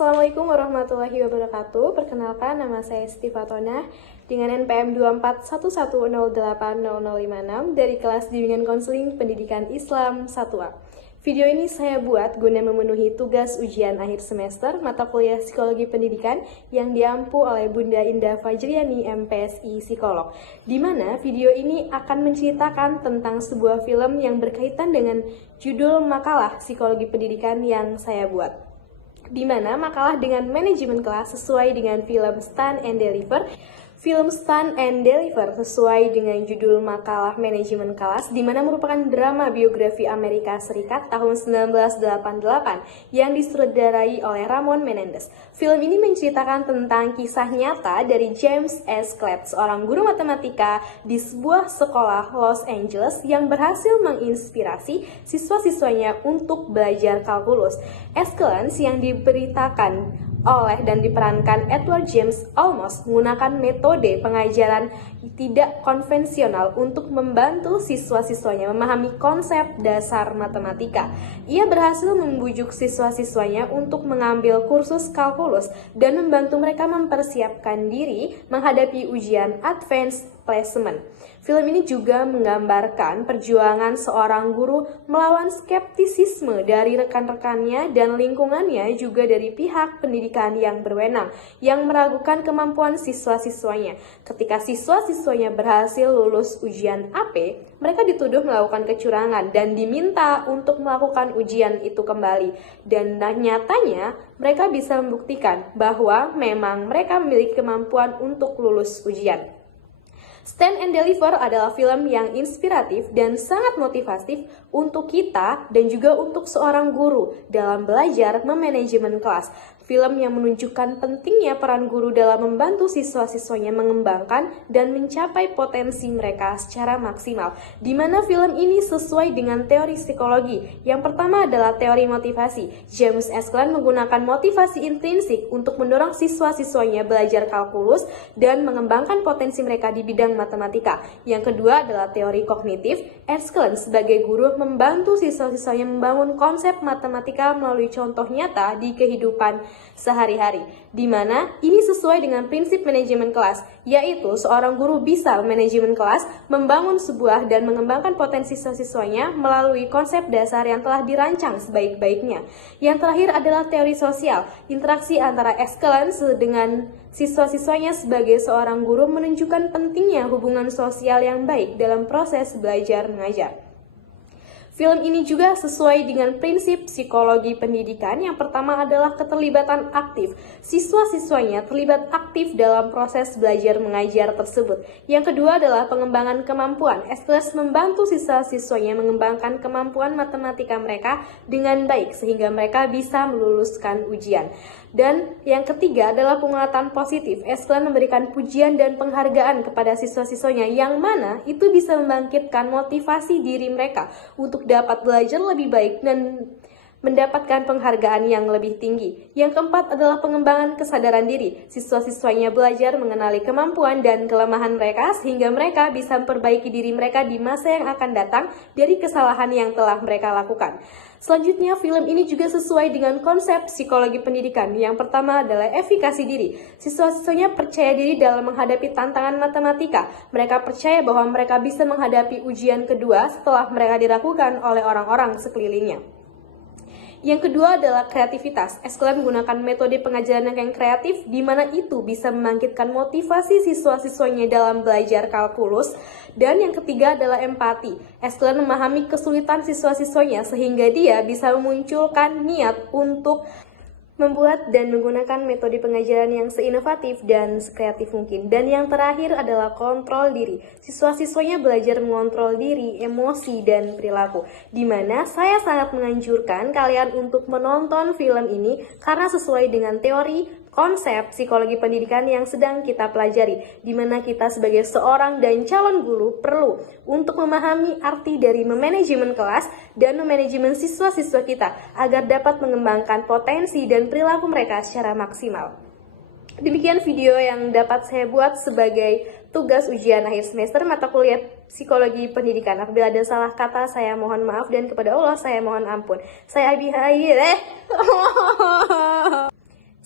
Assalamualaikum warahmatullahi wabarakatuh. Perkenalkan, nama saya Siti Fatona dengan NPM 2411080056 dari kelas Bimbingan Konseling Pendidikan Islam 1A. Video ini saya buat guna memenuhi tugas ujian akhir semester mata kuliah Psikologi Pendidikan yang diampu oleh Bunda Indah Fajriani, MPSI Psikolog. Di mana video ini akan menceritakan tentang sebuah film yang berkaitan dengan judul makalah Psikologi Pendidikan yang saya buat. Di mana makalah dengan manajemen kelas sesuai dengan film Stand and Deliver. Film Stand and Deliver sesuai dengan judul makalah manajemen kelas, di mana merupakan drama biografi Amerika Serikat tahun 1988 yang disutradarai oleh Ramon Menendez. Film ini menceritakan tentang kisah nyata dari James S. Klett, seorang guru matematika di sebuah sekolah Los Angeles yang berhasil menginspirasi siswa-siswanya untuk belajar kalkulus. Excellence yang diberitakan oleh dan diperankan Edward James Olmos menggunakan metode pengajaran tidak konvensional untuk membantu siswa-siswanya memahami konsep dasar matematika. Ia berhasil membujuk siswa-siswanya untuk mengambil kursus kalkulus dan membantu mereka mempersiapkan diri menghadapi ujian advanced placement. Film ini juga menggambarkan perjuangan seorang guru melawan skeptisisme dari rekan-rekannya dan lingkungannya, juga dari pihak pendidikan yang berwenang yang meragukan kemampuan siswa-siswanya. Ketika siswa-siswanya berhasil lulus ujian AP, mereka dituduh melakukan kecurangan dan diminta untuk melakukan ujian itu kembali. Dan nyatanya mereka bisa membuktikan bahwa memang mereka memiliki kemampuan untuk lulus ujian. Stand and Deliver adalah film yang inspiratif dan sangat motivatif untuk kita dan juga untuk seorang guru dalam belajar memanajemen kelas. Film yang menunjukkan pentingnya peran guru dalam membantu siswa-siswanya mengembangkan dan mencapai potensi mereka secara maksimal. Di mana film ini sesuai dengan teori psikologi. Yang pertama adalah teori motivasi. James S. Klett menggunakan motivasi intrinsik untuk mendorong siswa-siswanya belajar kalkulus dan mengembangkan potensi mereka di bidang matematika. Yang kedua adalah teori kognitif. Excellence sebagai guru membantu siswa-siswanya membangun konsep matematika melalui contoh nyata di kehidupan sehari-hari, di mana ini sesuai dengan prinsip manajemen kelas, yaitu seorang guru bisa manajemen kelas, membangun sebuah dan mengembangkan potensi siswa-siswanya melalui konsep dasar yang telah dirancang sebaik-baiknya. Yang terakhir adalah teori sosial. Interaksi antara Excellence dengan siswa-siswanya sebagai seorang guru menunjukkan pentingnya hubungan sosial yang baik dalam proses belajar mengajar. Film ini juga sesuai dengan prinsip psikologi pendidikan. Yang pertama adalah keterlibatan aktif. Siswa-siswanya terlibat aktif dalam proses belajar mengajar tersebut. Yang kedua adalah pengembangan kemampuan. Excellence membantu siswa-siswanya mengembangkan kemampuan matematika mereka dengan baik sehingga mereka bisa meluluskan ujian. Dan yang ketiga adalah penguatan positif. Excellence memberikan pujian dan penghargaan kepada siswa-siswanya yang mana itu bisa membangkitkan motivasi diri mereka untuk dapat belajar lebih baik dan mendapatkan penghargaan yang lebih tinggi. Yang keempat adalah pengembangan kesadaran diri. Siswa-siswanya belajar mengenali kemampuan dan kelemahan mereka sehingga mereka bisa memperbaiki diri mereka di masa yang akan datang dari kesalahan yang telah mereka lakukan. Selanjutnya, film ini juga sesuai dengan konsep psikologi pendidikan. Yang pertama adalah efikasi diri. Siswa-siswanya percaya diri dalam menghadapi tantangan matematika. Mereka percaya bahwa mereka bisa menghadapi ujian kedua setelah mereka diragukan oleh orang-orang sekelilingnya. Yang kedua adalah kreativitas. Excellence menggunakan metode pengajaran yang kreatif, di mana itu bisa membangkitkan motivasi siswa-siswanya dalam belajar kalkulus. Dan yang ketiga adalah empati. Excellence memahami kesulitan siswa-siswanya sehingga dia bisa memunculkan niat untuk membuat dan menggunakan metode pengajaran yang seinovatif dan sekreatif mungkin. Dan yang terakhir adalah kontrol diri. Siswa-siswanya belajar mengontrol diri, emosi, dan perilaku. Dimana saya sangat menganjurkan kalian untuk menonton film ini karena sesuai dengan teori konsep psikologi pendidikan yang sedang kita pelajari, di mana kita sebagai seorang dan calon guru perlu untuk memahami arti dari memanajemen kelas dan memanajemen siswa-siswa kita agar dapat mengembangkan potensi dan perilaku mereka secara maksimal. Demikian video yang dapat saya buat sebagai tugas ujian akhir semester mata kuliah Psikologi Pendidikan. Apabila ada salah kata, saya mohon maaf dan kepada Allah saya mohon ampun. Saya Abi Hayi.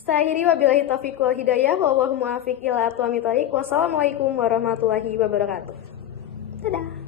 Saya akhiri wabillahi taufiq wal hidayah, wallahu muwaffiq ila aqwamit thoriq. Wassalamualaikum warahmatullahi wabarakatuh. Dadah.